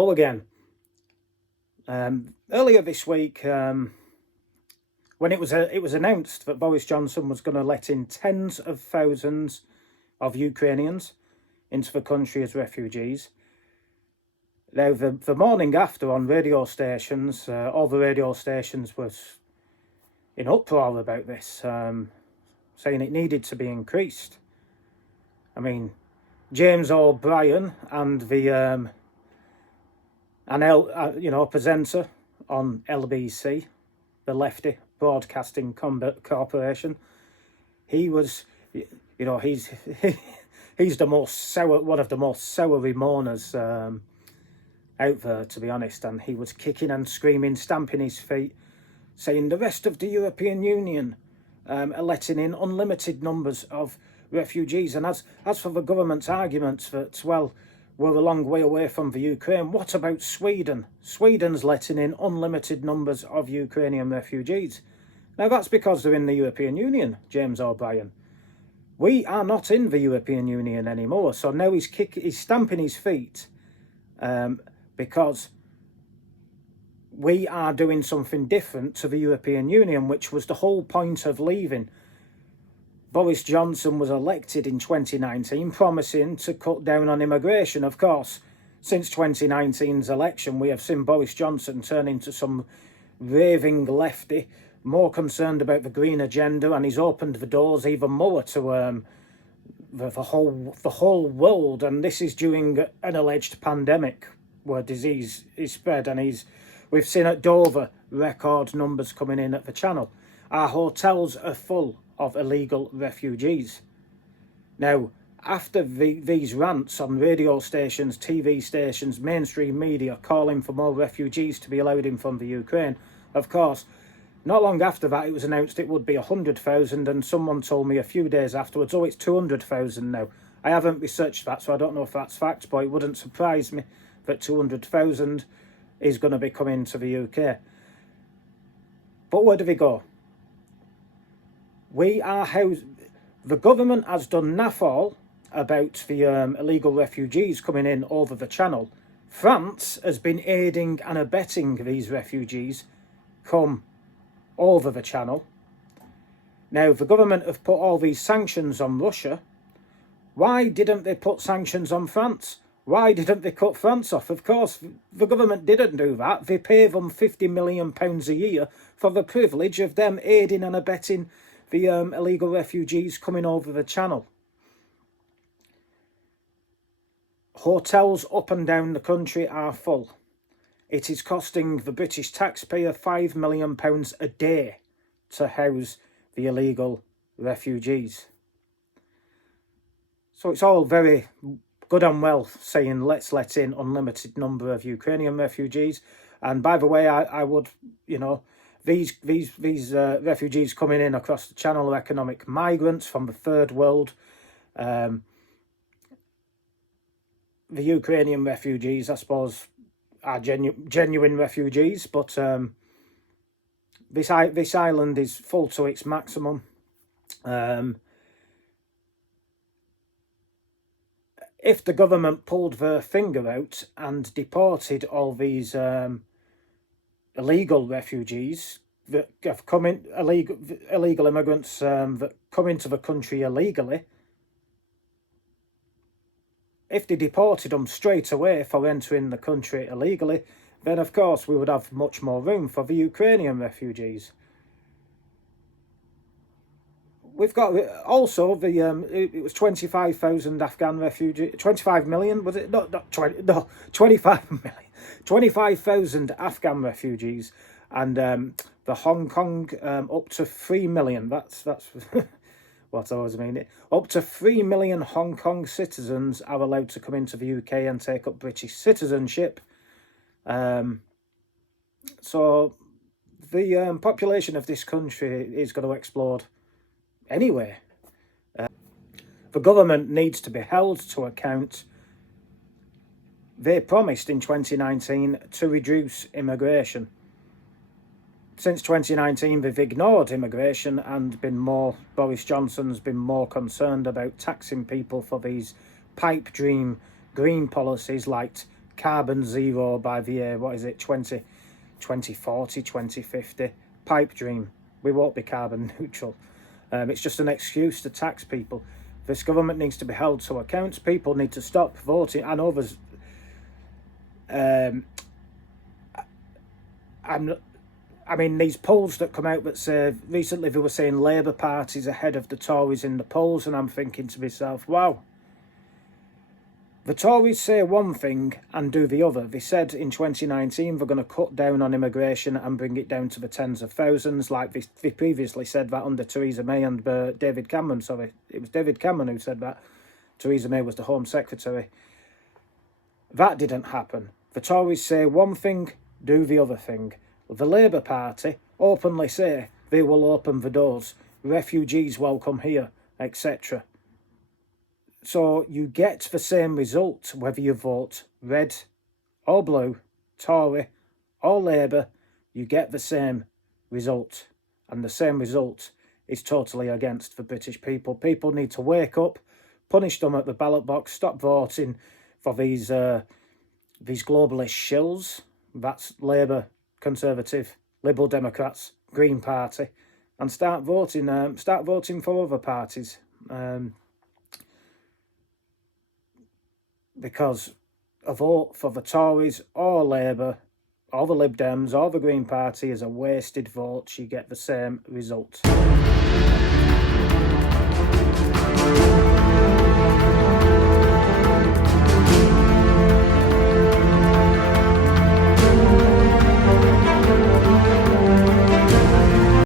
Hello again. Earlier this week, when it was announced that Boris Johnson was going to let in tens of thousands of Ukrainians into the country as refugees. Now, the morning after on radio stations, all the radio stations was in uproar about this, saying it needed to be increased. I mean, James O'Brien and the presenter on LBC, the lefty broadcasting corporation, he's the most sour, one of the most soury mourners out there, to be honest. And he was kicking and screaming, stamping his feet, saying the rest of the European Union are letting in unlimited numbers of refugees. And as for the government's arguments that, well, we're a long way away from the Ukraine, what about Sweden? Sweden's letting in unlimited numbers of Ukrainian refugees. Now, that's because they're in the European Union, James O'Brien. We are not in the European Union anymore. So now he's stamping his feet because we are doing something different to the European Union, which was the whole point of leaving. Boris Johnson was elected in 2019, promising to cut down on immigration. Of course, since 2019's election, we have seen Boris Johnson turn into some raving lefty, more concerned about the green agenda, and he's opened the doors even more to the whole world. And this is during an alleged pandemic where disease is spread, and we've seen at Dover record numbers coming in at the channel. Our hotels are full of illegal refugees. Now, after these rants on radio stations, TV stations, mainstream media calling for more refugees to be allowed in from the Ukraine, of course, not long after that it was announced it would be 100,000, and someone told me a few days afterwards, oh, it's 200,000 now. I haven't researched that, so I don't know if that's fact, but it wouldn't surprise me that 200,000 is going to be coming to the UK. But where do we go? The government has done naff all about the illegal refugees coming in over the channel. France has been aiding and abetting these refugees come over the channel. Now, the government have put all these sanctions on Russia. Why didn't they put sanctions on France? Why didn't they cut France off? Of course, the government didn't do that. They pay them £50 million a year for the privilege of them aiding and abetting the illegal refugees coming over the channel. Hotels up and down the country are full. It is costing the British taxpayer £5 million a day to house the illegal refugees. So it's all very good and well saying let's let in unlimited number of Ukrainian refugees. And by the way, I would, these refugees coming in across the channel are economic migrants from the third world. The Ukrainian refugees, I suppose, are genuine refugees, but this island is full to its maximum. If the government pulled their finger out and deported all these illegal refugees that have come in, illegal immigrants that come into the country illegally, if they deported them straight away for entering the country illegally, then of course we would have much more room for the Ukrainian refugees. We've got also it was 25,000 Afghan refugees, 25 million, was it? Not 20, no, 25 million. 25,000 Afghan refugees, and the Hong Kong up to 3 million. That's what I was meaning. Up to 3 million Hong Kong citizens are allowed to come into the UK and take up British citizenship. So the population of this country is going to explode anyway. The government needs to be held to account. They promised in 2019 to reduce immigration. Since 2019, they've ignored immigration and Boris Johnson's been more concerned about taxing people for these pipe dream green policies like carbon zero by the year, 2040, 2050. Pipe dream. We won't be carbon neutral. It's just an excuse to tax people. This government needs to be held to account. People need to stop voting. I know there's... I mean, these polls that come out that say... Recently they were saying Labour Party's ahead of the Tories in the polls, and I'm thinking to myself, wow. The Tories say one thing and do the other. They said in 2019 they're going to cut down on immigration and bring it down to the tens of thousands, like they previously said that under Theresa May and David Cameron. Sorry, it was David Cameron who said that. Theresa May was the Home Secretary. That didn't happen. The Tories say one thing, do the other thing. The Labour Party openly say they will open the doors, refugees welcome here, etc. So you get the same result whether you vote red or blue, Tory or Labour, you get the same result. And the same result is totally against the British people. People need to wake up, punish them at the ballot box, stop voting for these globalist shills. That's Labour, Conservative, Liberal Democrats, Green Party, and start voting for other parties. Because a vote for the Tories or Labour or the Lib Dems or the Green Party is a wasted vote. You get the same result.